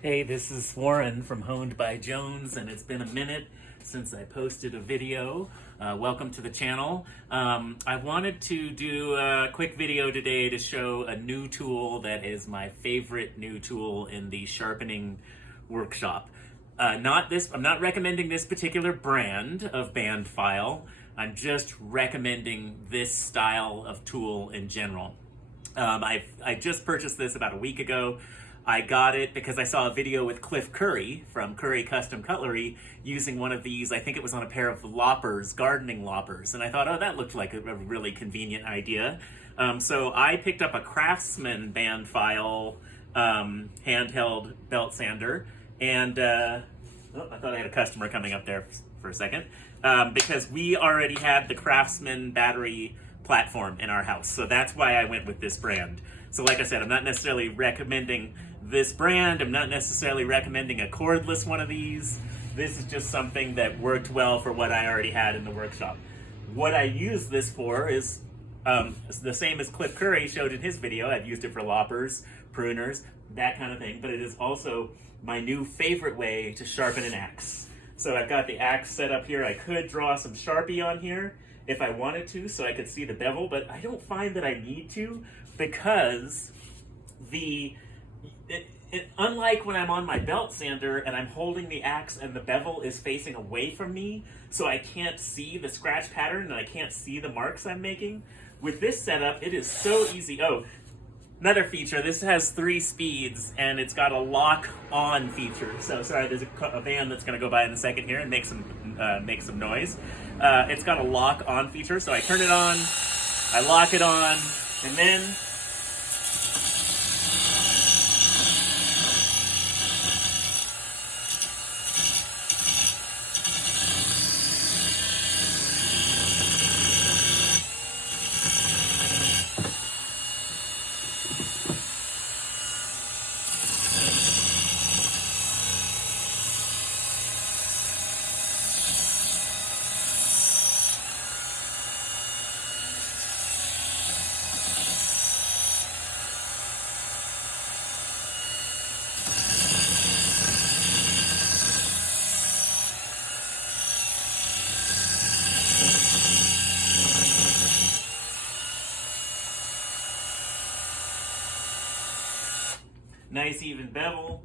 Hey, this is Warren from Honed by Jones, and it's been a minute since I posted a video. Welcome to the channel. I wanted to do a quick video today to show a new tool that is my favorite new tool in the sharpening workshop. I'm not recommending this particular brand of band file. I'm just recommending this style of tool in general. I just purchased this about a week ago. I got it because I saw a video with Cliff Curry from Curry Custom Cutlery using one of these. I think it was on a pair of loppers, gardening loppers. And I thought, oh, that looked like a really convenient idea. So I picked up a Craftsman band file handheld belt sander. And I thought I had a customer coming up there for a second. Because we already had the Craftsman battery platform in our house. So that's why I went with this brand. So like I said, I'm not necessarily recommending this brand. I'm not necessarily recommending a cordless one of these. This is just something that worked well for what I already had in the workshop. What I use this for is the same as Cliff Curry showed in his video. I've used it for loppers, pruners, that kind of thing, but it is also my new favorite way to sharpen an axe. So I've got the axe set up here. I could draw some Sharpie on here if I wanted to so I could see the bevel, but I don't find that I need to because unlike when I'm on my belt sander and I'm holding the axe and the bevel is facing away from me, so I can't see the scratch pattern and I can't see the marks I'm making. With this setup, it is so easy. Oh, another feature, this has 3 speeds and it's got a lock on feature. So sorry, there's a van that's gonna go by in a second here and make some noise. It's got a lock on feature, so I turn it on, I lock it on, and then nice even bevel.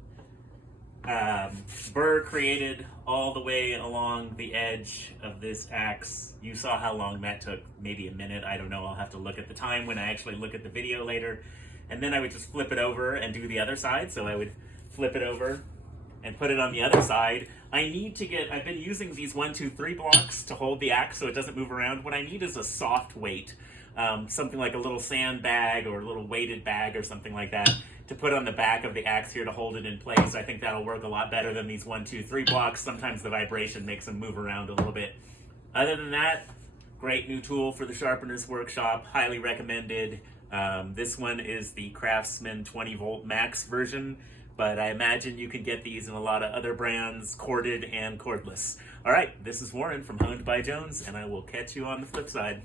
Burr created all the way along the edge of this axe. You saw how long that took, maybe a minute, I don't know, I'll have to look at the time when I actually look at the video later. And then I would just flip it over and do the other side, so I would flip it over and put it on the other side. I've been using these 1, 2, 3 blocks to hold the axe so it doesn't move around. What I need is a soft weight, something like a little sandbag or a little weighted bag or something like that, to put on the back of the axe here to hold it in place. I think that'll work a lot better than these 1, 2, 3 blocks. Sometimes the vibration makes them move around a little bit. Other than that, great new tool for the Sharpener's Workshop, highly recommended. This one is the Craftsman 20 volt max version, but I imagine you can get these in a lot of other brands, corded and cordless. All right, this is Warren from Honed by Jones, and I will catch you on the flip side.